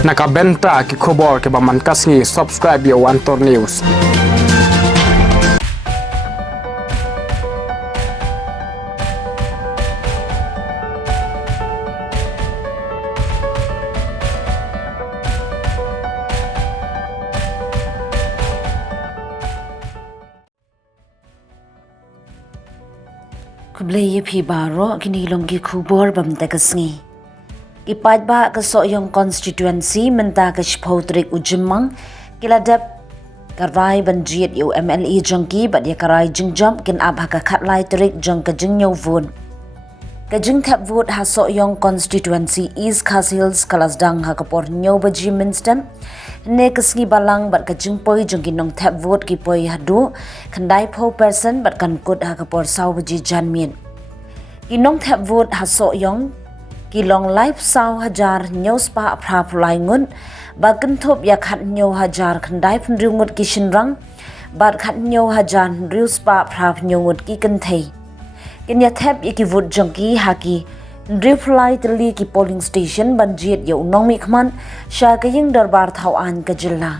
Nakabenta ki khobor ke baman kasngi subscribe yo Antor News. Kublay phi baro kini longgi khubor bam takasngi. Ipat ba ka soyong constituency menta ka shpotrik ujimang kiladap karai banjiet yo MLE jongki bat ya karai jingjam kin abha ka khatlai trik jong ka jingyo vun. Ka jing thap vot ha soyong constituency East Khas Hills kalasdang ha kapor nyo baji minstam ne kasngi balang bat ka jing poi jong ki nong thap vot ki poi hadu khandai pho person bat kan kut ha kapor saw baji janmin. Ki nong thap vot ha soyong ki long life saw hajar nyo spa phra phulai ngun ba kan thop ya khat nyo hajar khandai phriu ngut ki shinrang bat khat nyo hajar riu spa phra nyo ngut ki kan thei kin ya thap ki vot jong ki haki riu phulai tli ki polling station banjiet yo nong mi khman sha ka ying darbar thau an ka jilla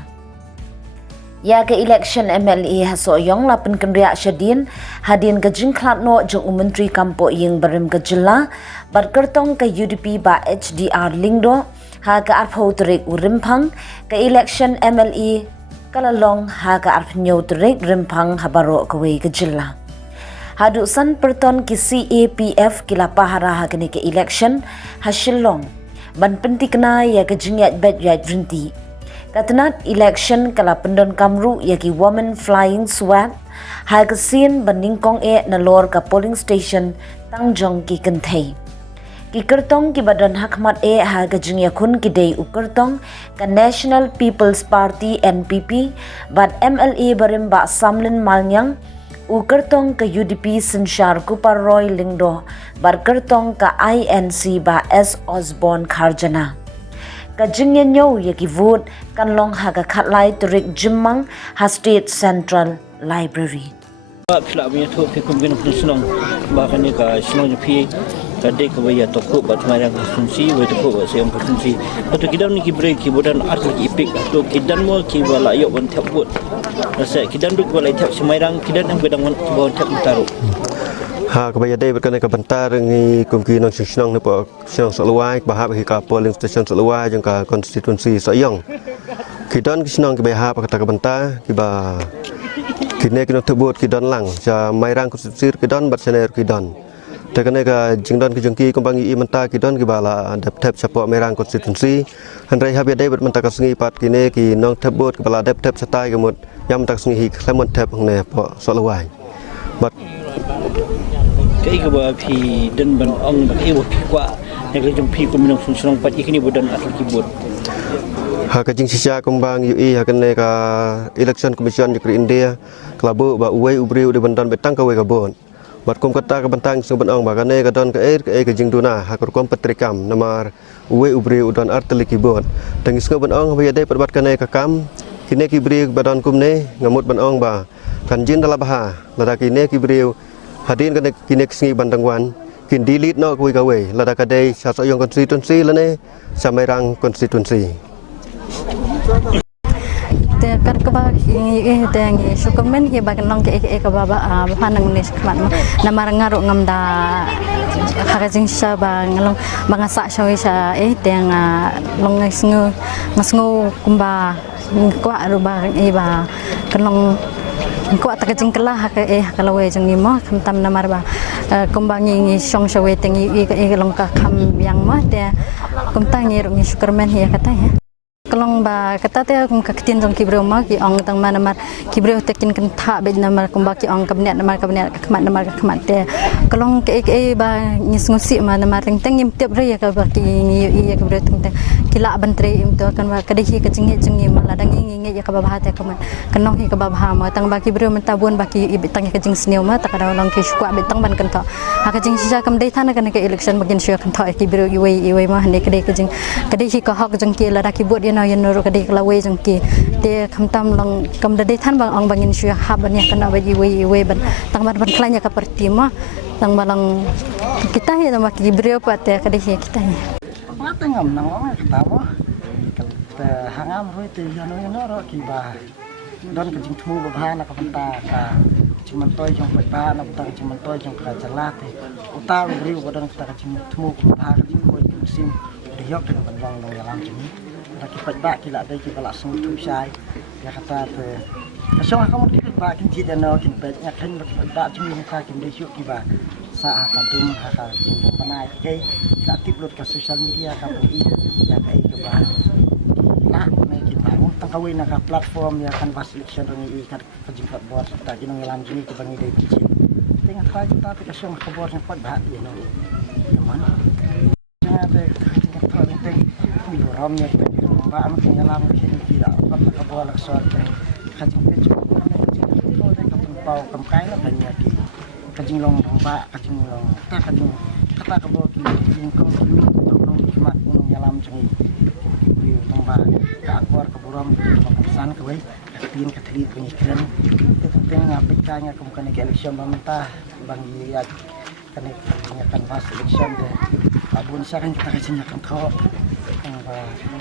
ya ke election MLA ha soyong lapin kenria shadin hadin ka jingklat no jong menteri kampo ying barim ka jilla bar kertong ka UDP ba HDR lingdo ha ka arpho trik urimpang ka election MLA kalalong ha ka arpnyo trik rimpang habaro ka we ka jilla hadu san perton ki CAPF kila pahara ha ka election ha shillong ban pentikna ya ka jingyat bet ya drinti Katanat election kala pendon kamru yaki woman flying swat hagasin bandingkong na lor ka polling station tangjong ki kenthei ki kertong ki badan hakmat hagajing yakun ki dei ukertong ka National People's Party NPP bad MLA barim ba samlin malnyang ukertong ka UDP Sinshar Kuparoy Lingdo bar kertong ka INC ba S Osborne Kharjana ka jingyan nyo yaki vote kanlong haga khatlai turik jimmang ha State Central Library. Pila punya tu fikum gina senang bahkan ni ka senang pi kadai ka baya toko bat mara konstitusi we toko ba sayang konstitusi atau kidan ni ki break ki bodan atau ki ipik atau kidan mo ki bala yok ban thap bot rasa kidan duk bala thap semairang kidan ang bedang ban bon thap taru ha ka baya dai berkan ka bentar ngi kumki nang senang ni po senang seluai bahap ki ka polling station seluai jang ka konstitusi sayang kidan ki senang ki baya pa kata ka bentar ki ba kini kita terbut kidan lang ja mairang konstitusi kidan bat sener kidan tekane ka jingdan ki jengki kumbangi i menta kidan ki bala dap tap support mairang konstitusi handrai habia dai bat menta ka sengi pat kini ki nong terbut ki bala dap tap setai kemut yam tak sengi klemon tap ne po seluai bat kai ka ba phi dan ban ong ba e bo phi kwa nek le jong phi ko minong sun sunong pat ikini bodan atau kibot ha ka jing sisa kumbang UI ha kene ka election commission jekri India klabu ba uwe ubriu de bandan betang ka we ka bon bat kum kata ka bantang sung ban ong ba kane ka don ka ka jing duna ha kom petrikam namar uwe ubriu don arteli kibot tengis ka ban ong ba yade pat kane ka kam kine ki briu badan kum ne ngamut ban ong ba kan jin dala baha lada kine ki briu hadin kane kine sngi bandang wan kin delete no kui ka we lada ka dei sa so yong constituency lane samerang constituency te kar ka ba te ngi sukamen ke ba nang ke ka ba hanang ni skman na marangaro ngamda harajing sa ba ngalong mga sa sa te nga long ngasngo kumba ko aro ba ba kanong ko atakajing kala kalawe jeng ni mo kamtam na marba kumbangi ngi song sawe tengi long ka kham yang ma te kumtang ngi ngi sukarmen ya kata ya kalong ba kata te kum kaktin jong kibreu ma ki ong tang mana mar kibreu tekin kan tha be namar kum ba ki ong kabnet namar khmat te kalong ke ba ngis ngusi ma namar teng teng im tep re ka ba ki i ka breu teng teng kila bantre im to kan ba kadihi ka jingi ma ladang ngi ya ka ba te ka kanong hi ka ba ma tang ba kibreu menta bun ba ki tang ka jing sneu ma ta ka long ki shukwa be tang ban kan to ha ka jing sisa kam dei thana kan ka election bagin shua kan to kibreu iwe ma hande ka dei ka jing kadihi ka hak jing ki lada ki bot yan nuru kadai kalawe jengki te kamtam lang kam dade than bang ang bangin syu habanya kana baji we ban tang ban klanya ka pertima tang balang kita ya nama kibreo pat ya kadai kita ya ngam nang kata mo แต่หางามรู้ตีอย่างน้อยน้อยรอกี่บาดอนกับจิงทูกับพานะกับตาจิงมันต้อยจงไปบ้านนะตาจิงมันต้อยจงกระจลาดอุตาริวกับดอนตาจิงทูกับพากับจิงคอยจิงซิมเดี๋ยกdengan bang dong dalam sini. Lagi pada kita ada juga langsung tu saya. Ya kata tu. Kasih kamu kita bak kinci dan nak kinpetnya kan pada cumi kita kinci syuk kita. Saat kadum haka cinta panai kai. Kita upload ke social media kamu ini ya kai kita. Nak mai kita tang kawin nak platform ya kan selection ini kan kejimpat buat kita kini dalam sini kita bangi dari kecil. Tengah kali kita kasih kabar yang pada ya no. Mana? Jangan penting video ramnya mbak anak nyalam kini tidak apa kabar soal kajing pecu kajing pau kamkai lah banyak kajing long mbak kajing long kajing kata kabar kajing kau long khidmat gunung nyalam cengi video mbak keluar keburam kesan kewe katin katli penyikiran itu penting ngapikanya kemudian ke election pemerintah bang lihat kan akan pas election deh abun saya kan kita kasihnya kan kau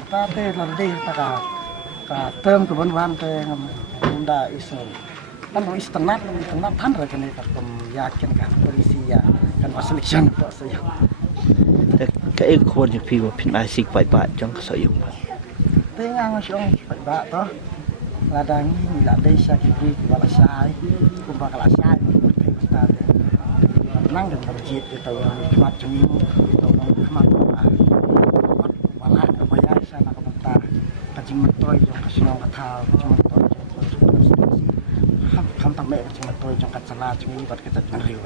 tapi lalu kita term kebenaran bunda isu kan istana tanda kan kita yakin kan polisi ya kan pas election tak saya cái khuôn như phi và pin asik phải bạn trong cơ sở dụng thế ngang xong phải bạn đó là đang là đây sao khi gọi là sai cũng gọi là sai ta năng được làm chuyện từ từ mặt trong những từ từ mặt và lại ở ngoài đây sao là các ta cái chính mình tôi trong cái sinh hoạt thao chính mình tôi trong không tầm mẹ của chính mình tôi trong cái salad trong những vật cái thật là nhiều